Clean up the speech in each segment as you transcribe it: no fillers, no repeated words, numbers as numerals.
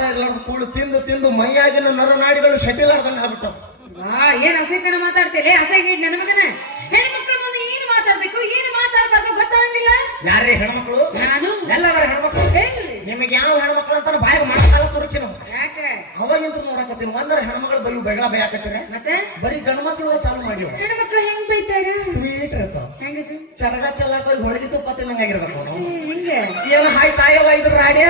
ಖಾರ ಇರ್ಲಾರ್ದು ಕೂಳು ತಿಂದು ತಿಂದು ಮೈಯಾಗಿನ ನರನಾಡಿಗಳು ಶಟಿಲಾರ್ದಂಗ ಆಗ್ಬಿಟ್ಟವು. ಏನ್ ಅಸಹ್ಯತನ ಮಾತಾಡ್ತೇಲೆ ಅಸಹ್ಯ ನನ್ನ ಮಗನ. ಹೆಣ್ಮಕ್ಳ ಮುಂದೆ ಏನು ಮಾತಾಡ್ಬೇಕು ಏನು ಮಾತಾಡ್ಬಾರ್ದು ಗೊತ್ತಾಗಂಗಿಲ್ಲ. ಯಾರೇ ಹೆಣ್ಮಕ್ಳು? ನಾನು. ಎಲ್ಲವರ ಹೆಣ್ಮಕ್ಳು. ನಿಮಗೆ ಯಾವ ಹೆಣ್ಮಕ್ಳು ಅಂತ ಬಾಯಿಗೆ ಮಾಡ್ತಾರ ತುರುಕಿ ನಾವು. ಯಾಕೆ ಅವಾಗಿಂದ ನೋಡಕತ್ತೀನಿ ಒಂದರ ಹೆಣ್ಮಕ್ಳು ಬೈಯು ಬೆಗಳ ಬೈಯಾಕತ್ತೀರ. ಮತ್ತೆ ಬರೀ ಗಂಡು ಮಕ್ಳು ಚಾಲು ಮಾಡಿ. ಹೆಣ್ಮಕ್ಳು ಹೆಂಗ್ ಬೈತಾರ? ಸ್ವೀಟ್ ಇರ್ತಾವ. ಹೆಂಗದು? ಚರಗ ಚೆಲ್ಲಾಕ ಹೋಗಿ ಹೊಳಗಿ ತುಪ್ಪ ತಿನ್ನಂಗಾಗಿರ್ಬೇಕು. ಹೆಂಗೆ ಏನು ಹಾಯ್ ತಾಯವ ಇದ್ರ ರಾಡ್ಯ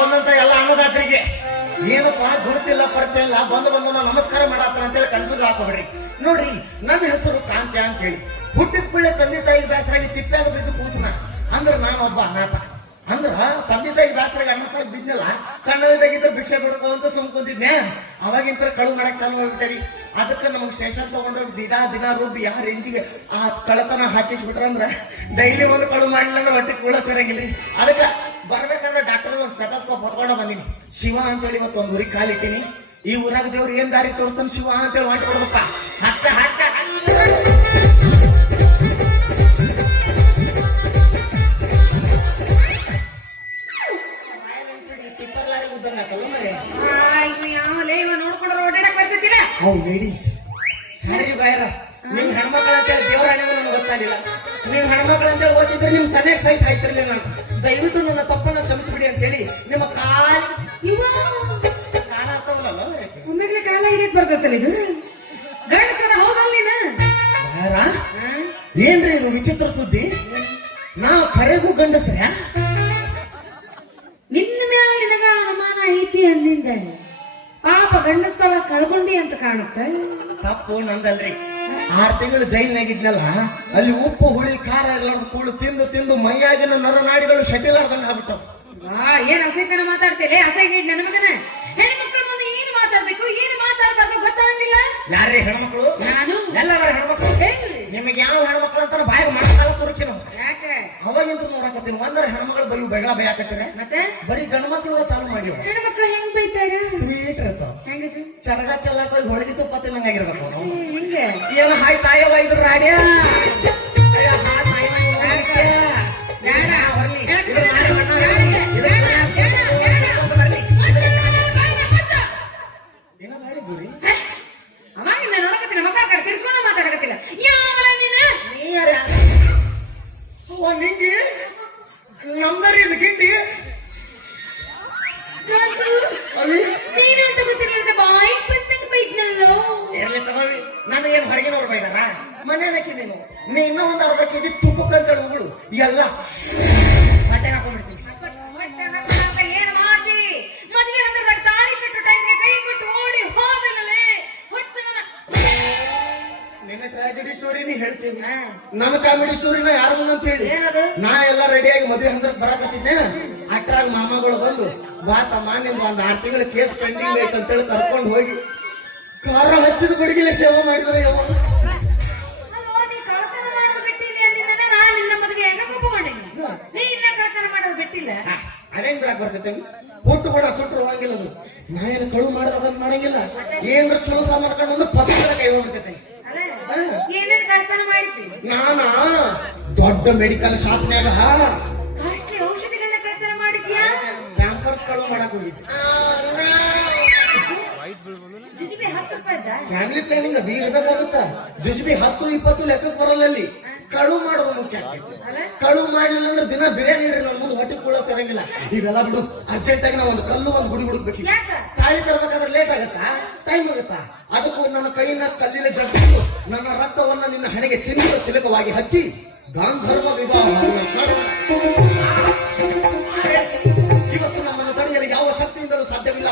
ಬಂದಂತ ಎಲ್ಲ ಅನ್ನದಾತ್ರಿಗೆ ಏನಪ್ಪ ಗುರುತಿಲ್ಲ ಪರಿಚಯ ಇಲ್ಲ ಬಂದು ನಮಸ್ಕಾರ ಮಾಡತ್ತಾರ ಅಂತೇಳಿ ಕನ್ಫ್ಯೂಸ್ ಹಾಕೋಬೇಡ್ರಿ. ನೋಡ್ರಿ ನನ್ನ ಹೆಸರು ಕಾಂತ್ಯ ಅಂತ ಹೇಳಿ ಹುಟ್ಟಿದ ಕುಳ್ಳೆ ತಂದೆ ತಾಯಿಗೆ ಬೇಸರಾಗಿ ತಿಪ್ಪಾಗ ಬಿದ್ದು ಕೂಸನ ಅಂದ್ರ ನಾನೊಬ್ಬ ಅನಾಥ. ಅಂದ್ರ ತಂದೆ ತಾಯಿಗೆ ಬೇಸರಾಗಿ ಅನಾಥ ಬಿದ್ನಲ್ಲ ಸಣ್ಣವಿದ್ದಾಗಿದ್ದ ಭಿಕ್ಷೆ ಬಿಡ್ಕೊಂತ ಸುಮ್ಕೊಂತಿದ್ನೆ. ಅವಾಗಿಂತ ಕಳು ಮಾಡಕ್ ಚಾಲು ಹೋಗ್ಬಿಟ್ಟರಿ. ಅದಕ್ಕೆ ನಮ್ಗೆ ಸ್ಟೇಷನ್ ತಗೊಂಡೋಗಿ ದಿನ ರುಬ್ಬಿ ಯಾವ ರೇಂಜಿಗೆ ಆ ಕಳತನ ಹಾಕಿಸ್ಬಿಟ್ರಂದ್ರ ಡೈಲಿ ಒಂದು ಕಳು ಮಾಡ್ಲಿಲ್ಲ ಅಂದ್ರೆ ಹೊಟ್ಟೆ ಕೂಡ ಸೇರಂಗಿಲ್ರಿ. ಅದಕ್ಕೆ ಬರ್ಬೇಕಾದ್ರೆ ಡಾಕ್ಟರ್ ಒಂದು ಸ್ಟೆಥೋಸ್ಕೋಪ್ ಹೊತ್ಕೊಂಡ ಬಂದಿನಿ. ಶಿವ ಅಂತೇಳಿ ಇವತ್ತು ಒಂದು ಊರಿಗೆ ಕಾಲಿಟ್ಟಿನಿ. ಈ ಊರಾಗ ದೇವ್ರು ಏನ್ ದಾರಿ ತೋರ್ತಾನ ಶಿವ ಅಂತೇಳಿ ಹೊಂಟ ಕೊಡ್ಬೇಕ. ಹಕ್ಕ ಟಿಪ್ಪರ್ ಲಾರಿ ಉದ್ದಂಗತ್ತಲ್ಲ ಮರೆ. ನೋಡ್ಕೊಂಡ್ರೆ ಓಡಾಡಕ್ ಬರ್ತಿದ್ದಿಲ್ಲ. ಅವು ಲೇಡೀಸ್ ಸಾರಿ ಬಾಯ್ರ ನಿಮ್ ಹೆಣ್ಮಕ್ಳು ಅಂತೇಳಿ ದೇವ್ರ ಹಣೆಗೂ ನಮ್ಗೆ ಗೊತ್ತಾಗಿಲ್ಲ. ನಿಮ್ ಹೆಣ್ಮಕ್ಳು ಅಂತೇಳಿ ಓದಿದ್ರೆ ನಿಮ್ ಸನೇಕ್ ಸಹಿತ ಆಯ್ತಿರ್ಲಿಲ್ಲ. ನಾನು ದಯವಿಟ್ಟು ನನ್ನ ತಪ್ಪನ್ನ ಕ್ಷಮಿಸ್ಬಿಡಿ ಅಂತೇಳಿ ನಿಮ್ಮ ಕಾಲ ಆಗ್ತಾವಲ್ಲ ಒಮ್ಮೆಗ್ಲೆ ಕಾಲ ಹಿಡಿಯತ್ ಬರ್ತೈತಲ್ಲ ಇದು ಗಂಡಸರ ಹೌದಲ್ಲಿನ. ಏನ್ರಿ ಇದು ವಿಚಿತ್ರ ಸುದ್ದಿ? ನಾ ಕರೆಗೂ ಗಂಡಸ್ರ ನಿನ್ನ ಮ್ಯಾಲ ನಿನಗ ಅನುಮಾನ ಐತಿ ಅಂದಿಂದ ಪಾಪ ಗಂಡಸ್ತಳ ಕಳ್ಕೊಂಡಿ ಅಂತ ಕಾಣುತ್ತೆ. ತಪ್ಪು ನಂದಲ್ರಿ. 6 ತಿಂಗಳು ಜೈಲ್ನಾಗಿದ್ನಲ್ಲ ಅಲ್ಲಿ ಉಪ್ಪು ಹುಳಿ ಖಾರ ಇರ್ಲಾರ್ದು ಕೂಳು ತಿಂದು ತಿಂದು ಮೈಯಾಗಿನ ನರನಾಡಿಗಳು ಶಟಿಲಾರ್ದಂಗ ಆಗ್ಬಿಟ್ಟವು. ಏನ್ ಅಸಹ್ಯತನ ಮಾತಾಡ್ತೇಲೆ ಅಸಹ್ಯ ನನ್ನ ಮಗನ. ಹೆಣ್ಮಕ್ಳ ಮುಂದೆ ಏನು ಮಾತಾಡ್ಬೇಕು ಏನು ಮಾತಾಡ್ಬಾರ್ದು ಗೊತ್ತಾಗಂಗಿಲ್ಲ. ಯಾರೇ ಹೆಣ್ಮಕ್ಳು? ನಾನು. ಎಲ್ಲವರ ಹೆಣ್ಮಕ್ಳು. ನಿಮಗೆ ಯಾವ ಹೆಣ್ಮಕ್ಳು ಅಂತ ಬಾಯಿಗೆ ಮಾಡ್ತಾರ ತುರುಕಿ ನಾವು. ಯಾಕೆ ಅವಾಗಿಂದ ನೋಡಕತ್ತೀನಿ ಒಂದರ ಹೆಣ್ಮಕ್ಳು ಬೈಯು ಬೆಗಳ ಬೈಯಾಕತ್ತೀರ. ಮತ್ತೆ ಬರೀ ಗಂಡು ಮಕ್ಳು ಚಾಲು ಮಾಡಿ. ಹೆಣ್ಮಕ್ಳು ಹೆಂಗ್ ಬೈತಾರ? ಸ್ವೀಟ್ ಇರ್ತಾವ. ಹೆಂಗದು? ಚರಗ ಚೆಲ್ಲಾಕ ಹೋಗಿ ಹೊಳಗಿ ತುಪ್ಪ ತಿನ್ನಂಗಾಗಿರ್ಬೇಕು. ಹೆಂಗೆ ಏನು ಹಾಯ್ ತಾಯವ ಇದ್ರ ರಾಡ್ಯ ಅವಾಗಿಂದ ನೋಡಕತ್ತೀನಿ ಮಕ್ಕ ಕಡೆ ತಿರ್ಸ್ಕೊಂಡು ಮಾತಾಡಕತ್ತಿಲ್ಲ. ನಿಂಗೆ ನಮ್ದಾರಿ ಇದು ಗಿಂಡಿ ನೀನಂತ ಗೊತ್ತಿಲ್ಲ ಬಾಯಿ ಬಂದಂಗ ಬೈದ್ನಲ್ಲೋ. ಇರ್ಲಿ ತಗೊಳ್ಳಿ. ನನಗೇನು ಹೊರಗಿನವ್ರು ಬೈದಾರ? ಮನೇನಕ್ಕೆ ನೀನು ಇನ್ನೂ ಒಂದು ಅರ್ಧ ಕೆಜಿ ತುಪ್ಪಕ್ಕಂತೇಳಿ ಉಗುಳು ಎಲ್ಲ ಬಟ್ಟೆ ಹಾಕೊಂಡ್ಬಿಡ್ತೀನಿ. ಏನ್ ಮಾಡ್ತೀವಿ? ಮದ್ವೆ ಹಂತದಾಗ ತಾಳಿ ಕಟ್ಟು ಟೈಮ್ಗೆ ಕೈ ಕೊಟ್ಟು ಓಡಿ ಹೋದಲ್ಲೇ ನಿನ್ನ ಟ್ರಾಜಿಡಿ ಸ್ಟೋರಿ ನೀ ಹೇಳ್ತೀನಿ. ನನ್ನ ಕಾಮಿಡಿ ಸ್ಟೋರಿನ ಯಾರ ಮುಂದಂತ ಹೇಳಿ ನಾ ಎಲ್ಲ ರೆಡಿಯಾಗಿ ಮದ್ವೆ ಹಂತಕ್ಕೆ ಬರಾಕತ್ತಿದ್ದೆ. ಅಟ್ರಾಗ ಮಾಮಗಳು ಬಂದು ಬಾ ತಮ್ಮ ನಿಮ್ದು ಒಂದು 6 ತಿಂಗಳ ಕೇಸ್ ಪೆಂಡಿಂಗ್ ಐತೆ ಅಂತೇಳಿ ಕರ್ಕೊಂಡು ಹೋಗಿ ಖಾರ ಹಚ್ಚಿದ ಬಡಿಗೆಲೆ ಸೇವೆ ಮಾಡಿದ್ರೆ ಯಾವ ಅದೇನ್ ಬಿಡಕ್ ಬರ್ತೈತೆ? ಹುಟ್ಟು ಕೂಡ ಸುಟ್ರು ಹೋಗಂಗಿಲ್ಲ. ಅದು ನಾ ಏನು ಕಳು ಮಾಡ್ಬೇಕಂತ ಮಾಡಂಗಿಲ್ಲ. ಏನ್ರ ಚಲೋ ಸಾಮಾರ್ಕೊಂಡು ಒಂದು ಪಸಂದ ಕೈ ಹೋಗ್ಬಿಡ್ತೈತೆ. ನಾನಾ ದೊಡ್ಡ ಮೆಡಿಕಲ್ ಶಾಪ್ನ್ಯಾಗ ಔಷಧಿಗಳನ್ನ ಕಳ್ತನ ಮಾಡಿದ್ಯಾ? ಕ್ಯಾಂಪರ್ಸ್ ಕಳು ಮಾಡಕ್ ಹೋಗಿದ್ದೆ. ಫ್ಯಾಮಿಲಿ ಪ್ಲಾನಿಂಗ್ ಅದು ಇರ್ಬೇಕಾಗುತ್ತಾ? ಜುಜುಬಿ 10-20 ಲೆಕ್ಕಕ್ಕೆ ಬರಲ್ಲ. ಅಲ್ಲಿ ಕಳು ಮಾಡೋದು ಮುಖ್ಯ ಆಗ್ತೈತಿ. ಕಳು ಮಾಡ್ಲಿಲ್ಲ ಅಂದ್ರೆ ದಿನ ಬಿರಿಯಾನಿ ಇಡ್ರಿ ನನ್ನ ಮುಂದೆ ಹೊಟ್ಟೆ ಕೂಡ ಸೇರಂಗಿಲ್ಲ. ಇವೆಲ್ಲ ಬಿಡು. ಅರ್ಜೆಂಟ್ ಆಗಿ ನಾವು ಒಂದು ಕಲ್ಲು ಒಂದು ಗುಡಿ ಹುಡುಕ್ಬೇಕು. ತಾಳಿ ತರಬೇಕಾದ್ರೆ ಲೇಟ್ ಆಗತ್ತಾ? ಟೈಮ್ ಆಗುತ್ತಾ? ಅದಕ್ಕೂ ನನ್ನ ಕೈನ ಕಲ್ಲಿಲೆ ಜಗ್ಗಿದ್ದು ನನ್ನ ರಕ್ತವನ್ನ ನಿನ್ನ ಹಣೆಗೆ ಸಿಂಧೂರ ತಿಲಕವಾಗಿ ಹಚ್ಚಿ ಗಾಂಧರ್ವ ವಿವಾಹ ಇವತ್ತು ನಮ್ಮನ್ನು ತಡೆಯಲು ಯಾವ ಶಕ್ತಿಯಿಂದಲೂ ಸಾಧ್ಯವಿಲ್ಲ.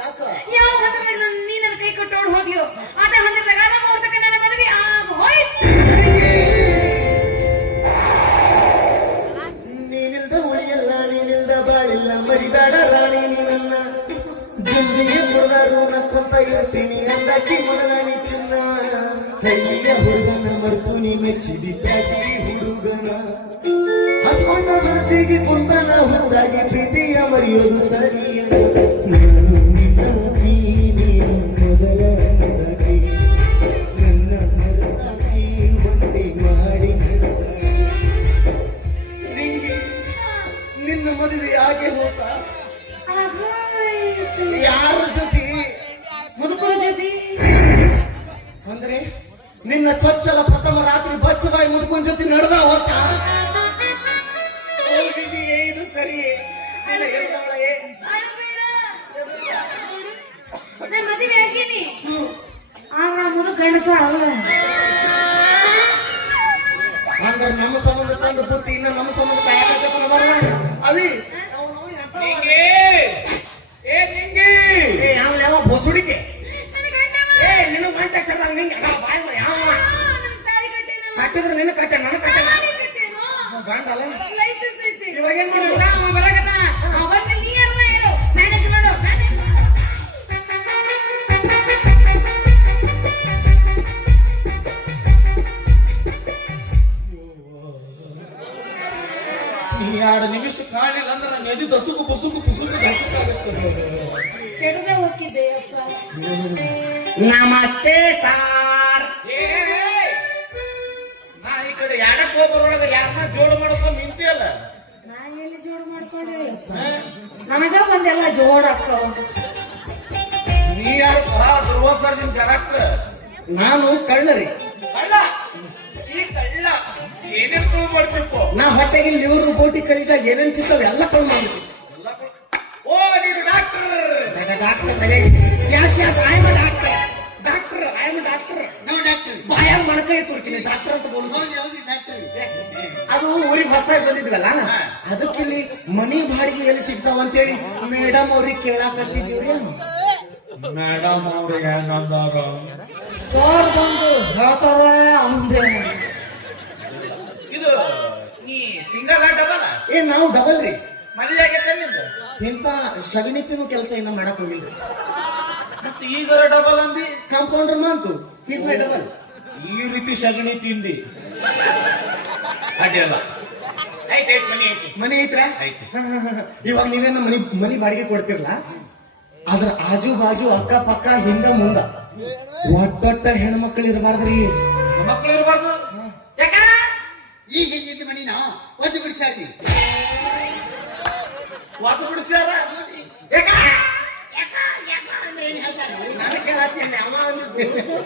ಯಾಕ ಯಾವ ಹಂತದಾಗ ನೀ ನನ್ನ ಕೈ ಕೊಟ್ಟೋಡ್ ಹೋದ್ಯೋ ಅದ ಹಂತದಾಗ ನಮ್ಮ ಮುಹೂರ್ತಕ್ಕೆ ನನ್ನ ಮದುವೆ ಆಗ ಹೋಯ್ತು. ನೀನಿಲ್ದ ಉಳಿಯಲ್ಲ ನೀನಿಲ್ದ ಬಾಳಿಲ್ಲ ಮರಿಬೇಡ ರಾಣಿ ನನ್ನ ಗುಂಜಿಗೆ ಮುರಿದಾರು ನಕ್ಕೊಂತ ಇರ್ತೀನಿ ಅಂದಾಕಿ ಮೊದಲಾನಿ ಚಿನ್ನ ಹಳ್ಳಿಯ ಹುಡುಗನ ಮರ್ತು ನೀ ಮೆಚ್ಚಿದಿ ಪ್ಯಾಟಿ ಹುಡುಗನ ಹಸ್ಕೊಂಡ ಮನಸ್ಸಿಗೆ ಕುಂತನ ಹುಚ್ಚಾಗಿ ಪ್ರೀತಿಯ ಮರೆಯೋದು ಸರಿಯ ನಿನ್ನ ಮೊದಲ ನಿನ್ನ ಚೊಚ್ಚಲ ಪ್ರಥಮ ರಾತ್ರಿ ಬಚ್ಚಬಾಯಿ ಮುದುಕೊಂಡ್ ಜೊತೆ ನಡೆದ ಹೋತ ಹೋಗಿದೆಯೇ ಇದು ಸರಿ ನಿನ್ನ ಹೇಳ್ದವಳೆ ನಾ ಮದುವೆ ಆಗೀನಿ ಆದ್ರ ಮುದು ಗಂಡಸ ಅಲ್ಲ ಅಂದ್ರೆ ನಮ್ಮ ಸಂಬಂಧ ತಂದು ಬುತ್ತಿ ಇನ್ನ ನಮ್ಮ ಸಂಬಂಧ ಅವಿ ಯಾವ ಬೊಸುಡಿಕೆ ಏ ನಿನ್ನ ಮಂಟ ಸಡ್ದಾಗ ನಿಂಗೆ ಬಾಯ್ ಯಾವ ಕಟ್ಟಿದ್ರೆ ನಿನ್ನ ಕಟ್ಟೆ ನನಗೆ ಕಟ್ಟೆ ಗಂಡಲ್ಲ ಇವಾಗ ಏನ್ ನೀ 2 ನಿಮಿಷ ಕಾಣಿಲ್ಲ ಅಂದ್ರೆ ನನ್ನ ಎದಿ ದಸುಕು ಬಸುಕು ಪುಸುಕು ದಸುಕಾಗುತ್ತೆ ಕೆಡವೆ ಹೋಗಿದ್ದೆ ಅಪ್ಪ ನಮಸ್ತೆ ಸಾರ್ ನಾ ಈ ಕಡೆ ಯಾಡಕ್ ಹೋಗೋರೊಳಗ ಯಾರನ್ನ ಜೋಡು ಮಾಡ್ಕೊಂಡು ನಿಂತಿಯಲ್ಲ ನಾ ಎಲ್ಲಿ ಜೋಡು ಮಾಡ್ಕೊಂಡೆ ನನಗ ಒಂದೆಲ್ಲ ಜೋಡ್ ಅಕ್ಕವ ನೀ ಯಾರು ಧ್ರುವ ಸರ್ಜನ್ ಜೆರಾಕ್ಸ್ ನಾನು ಕಳ್ಳರಿ ಕಳ್ಳ ಈ ಕಳ್ಳ ಏನೇನ್ ಕಳ್ಳ ಮಾಡ್ತಿಪ್ಪೋ ನಾ ಹೊಟ್ಟೆಗೆ ಲಿವರ್ ಬೋಟಿ ಕಲಿಸ ಏನೇನ್ ಸಿಗ್ತಾವ ಎಲ್ಲ ಕಳ್ ಮಾಡ್ಲಿಕ್ಕೆ ಓ ನೀನು doctor doctor yes I am doctor doctor I am doctor no doctor ಬಾಯಾಗ ಮಣಕೈ ತುರ್ಕಿನಿ ಡಾಕ್ಟರ್ ಅಂತ ಬೋಲು ಹೌದು ಡಾಕ್ಟರ್ ಅದು ಊರಿಗೆ ಹೊಸದಾಗಿ ಬಂದಿದ್ವಲ್ಲ ಅದಕ್ಕೆ ಇಲ್ಲಿ ಮನಿ ಬಾಡಿಗೆ ಎಲ್ಲಿ ಸಿಗ್ತಾವ ಅಂತೇಳಿ ಮೇಡಮ್ ಅವ್ರಿಗೆ ಕೇಳಾಕತ್ತಿದ್ದೀವ್ರಿ ಮೇಡಮ್ ಅವ್ರಿಗೆ ಏನಂದಾಗ ಸೋರ್ ಬಂದು ಹೇಳ್ತಾರ ಅಂದೆ ಇದು ನೀ ಸಿಂಗಲ್ ಡಬಲ್ ಏ ನಾವು ಡಬಲ್ ರೀ ಮದುವೆ ಆಗೈತೆ ನಿಂದು ಇಂತ ಶಗಣಿತಿನೂ ಕೆಲಸ ಇನ್ನ ಮಾಡಕ್ ಹೋಗಿಲ್ರಿ ಮತ್ತೆ ಈಗರ ಡಬಲ್ ಅಂದಿ ಕಾಂಪೌಂಡರ್ ಮಾಂತು ಈಸ್ ಮೈ ಡಬಲ್ ಈ ರೀತಿ ಸಗಣಿ ತಿಂದಿ ಅಡ್ಡಿಲ್ಲ ಆಯ್ತು ಮನಿ ಐತಿ ಮನೆ ಐತ್ರ ಐತಿ. ಇವಾಗ ನೀವೇನ ಮನಿ ಬಾಡಿಗೆ ಕೊಡ್ತಿರ್ಲ ಅದ್ರ ಆಜು ಬಾಜು ಅಕ್ಕ ಪಕ್ಕ ಹಿಂದ ಮುಂದ ಒಟ್ಟೊಟ್ಟ ಹೆಣ್ಮಕ್ಳು ಇರಬಾರ್ದ್ರಿ ಮಕ್ಕಳು ಇರಬಾರ್ದು ಯಾಕ ಈಗ ಹೆಂಗಿದ್ದು ಮನಿನ ಒದ್ದು ಬಿಡಿಸಾರಿ ವಾತು ಬಿಡಿಸ್ಯಾರ ಯಾಕ ನಾನು ಕೇಳತ್ತೀನಿ ಅವ ಅಂದಿದ್ದು.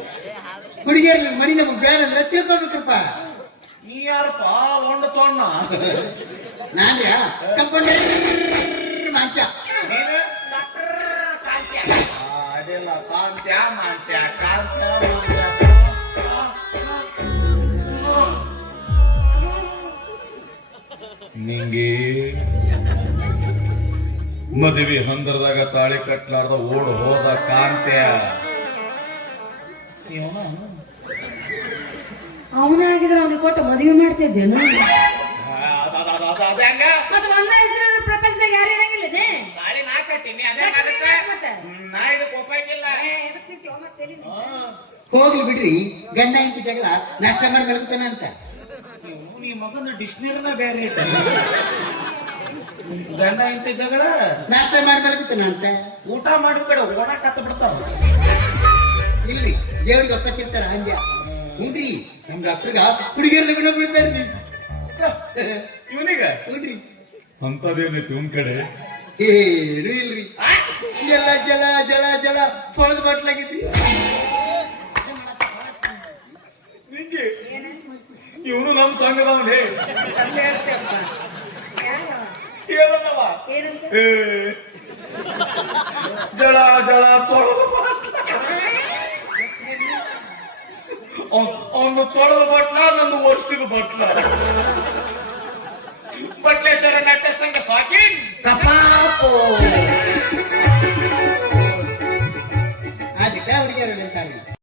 ಹುಡುಗಿಯರ್ಲಿ ಮನಿ ನಮಗ್ ಬೇಡ ಅಂದ್ರೆ ತಿಳ್ಕೊಬೇಕ್ರಪ್ಪ ನೀ ಯಾರಪ್ಪ ಹೊಂಡ ತೊಣ್ಣ ನಾನ್ರ ಕಂಪೌಂಡರ್ ಮಂಚ ನೀನು ಅದಿಲ್ಲ ಕಾಂತ್ಯ ಮಾಡ್ತ್ಯ ಕಾಂತ್ಯ ನಿಂಗೆ ಮದುವೆ ಹಂದರದಾಗ ತಾಳಿ ಕಟ್ಲಾರ್ದ ಓಡ್ ಹೋದ ಕಾಂತ್ಯ ಅವನಾಗಿದ್ರೆ ಅವನಿಗೆ ಕೊಟ್ಟು ಮದುವೆ ಮಾಡ್ತಿದ್ದೇನು ಅದಂಗ ಮತ್ತೆ ಒಂದ ಹೆಸರು ಪ್ರಪಂಚದಾಗ ಯಾರು ಇರಂಗಿಲ್ಲನೆ ತಾಳಿ ನಾ ಕಟ್ಟಿನಿ ಅದೇನಾಗತ್ತೆ ನಾ ಇದಕ್ಕೆ ಒಪ್ಪಂಗಿಲ್ಲ ಹೋಗ್ಲಿ ಬಿಡ್ರಿ ಗಂಡ ಇಂತ ಜಗಳ ನಾಷ್ಟ ಮಾಡಿ ಮಲ್ಕೋತಾನ ಅಂತ ನೀ ಮಗನ ಡಿಕ್ಷನರಿನ ಬೇರೆ ಐತೆ ಗಂಡ ಇಂತ ಜಗಳ ನಾಷ್ಟ ಮಾಡಿ ಮಲ್ಕೋತಾನ ಅಂತ ಊಟ ಮಾಡಿದ ಕಡೆ ಓಡಾಕ್ ಹತ್ತ ಬಿಡ್ತಾವ ಇಲ್ರಿ ದೇವ್ರಿಗೆ ಒಪ್ಪತ್ತಿರ್ತಾರ ಹಂಗ ಹುಡ್ರಿ ನಮ್ ಡಾಕ್ಟರ್ಗ ಹುಡುಗಿಯರ್ಲಿ ಗುಣ ಬೀಳ್ತಾರ್ರಿ ಇವನಿಗ ಹುಡ್ರಿ ಅಂತದೇನೈತಿ ಒಂದ್ ಕಡೆ ಏನು ಇಲ್ರಿ ಎಲ್ಲ ಜಲ ಜಲ ಜಲ ತೊಳೆದು ಬಟ್ಲಾಗಿದ್ರಿ ನಿಂಗೆ ಇವನು ನಮ್ ಸಂಘದವನೇ ಹೇಳದವ ಏನಂತ ಜಳ ಜಳ ತೊಳೆದು ಅವನು ತೊಳೆದ ಬಟ್ಲ ನಂದು ವರ್ಷದ ಬಟ್ಲ ಬಟ್ಲೇಶ್ವರ ನಾಟ್ಯ ಸಂಘ ಸಾಕಿನ್ ಕಪಾಪೋ